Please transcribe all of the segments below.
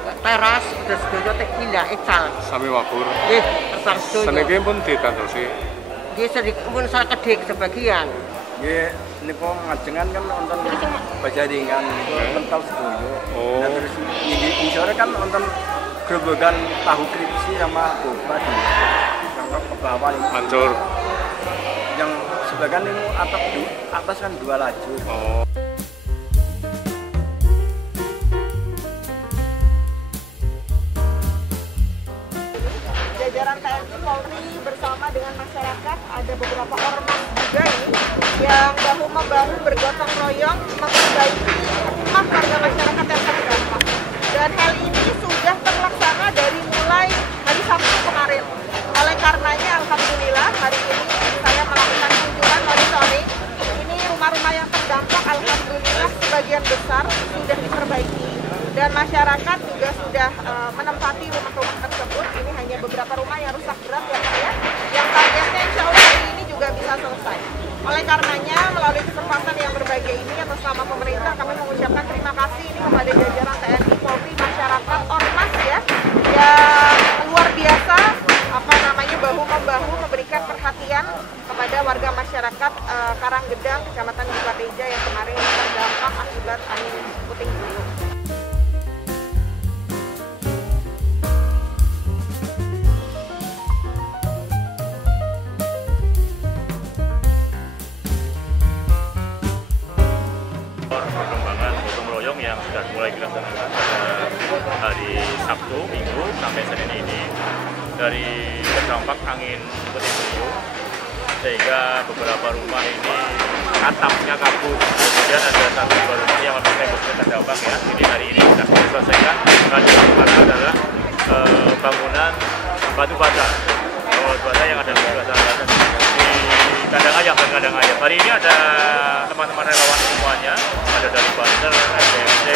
teras sudah sedoyo teh gila ecal. Sami wabur. Nggih, terbang sedoyo. Seniki pun ditantosi. Nggih sedikit pun sakedhik sebagian. Nggih niku ngajengan kan wonten Bajaringan niku mental sedoyo. Oh. Dan terus di sore kan wonten gerobogan tahu kripsi sama boba di ke bawah ini. Hancur. Yang sebagian itu atas kan 2 lajur. Oh. Jajaran TNI Polri bersama dengan masyarakat ada beberapa ormas juga ini yang bahu-membahu bergotong royong memperbaiki rumah warga masyarakat yang terdampak. Dan hal ini sudah terlaksana dari mulai hari Sabtu kemarin. Oleh karenanya alhamdulillah hari ini saya melakukan kunjungan monitoring. Ini rumah-rumah yang terdampak alhamdulillah sebagian besar sudah diperbaiki. Dan masyarakat juga sudah menempati rumah-rumah tersebut. Ini hanya beberapa rumah yang rusak berat ya Pak ya. Yang targetnya insya Allah hari ini juga bisa selesai. Oleh karenanya melalui kesempatan yang berbahagia ini atas nama pemerintah kami mengucapkan terima kasih ini kepada jajaran TNI, Polri, masyarakat, ormas ya yang luar biasa bahu-membahu memberikan perhatian kepada warga masyarakat Karanggedang, Kecamatan Bukateja yang kemarin terdampak akibat angin puting beliung. Perkembangan gotong royong yang sudah mulai dilaksanakan pada hari Sabtu, Minggu sampai Senin ini dari terdampak angin puting beliung sehingga beberapa rumah ini atapnya kabur, kemudian ada satu dua rumah yang memang temboknya terdampak ya. Jadi hari ini sudah diselesaikan. Lanjut pertama adalah bangunan batu bata yang ada di kandang ayam dan kandang ayam. Hari ini ada teman-teman relawan semuanya, ada dari Banser, SDMC,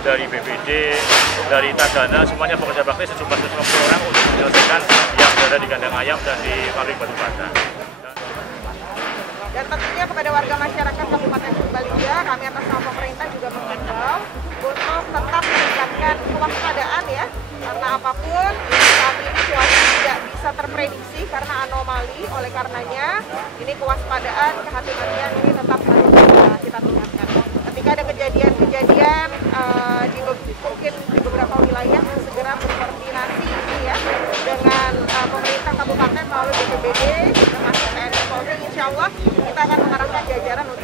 dari BPD, dari Tagana, semuanya bekerja bakti sejumlah 150 orang untuk menyelesaikan yang berada di kandang ayam dan di pabrik batu bata. Dan tentunya kepada warga masyarakat Kabupaten Purbalingga, kami atas nama pemerintah juga menghimbau untuk tetap meningkatkan kewaspadaan ya, karena apapun saat ini cuaca tidak bisa terprediksi karena anomali. Oleh karenanya ini kewaspadaan, kehati-hatian ini tetap harus kita tingkatkan. Ketika ada kejadian-kejadian mungkin di beberapa wilayah segera berkoordinasi ya dengan pemerintah kabupaten melalui BPBD termasuk TNI Polri. Insya Allah kita akan mengarahkan jajaran untuk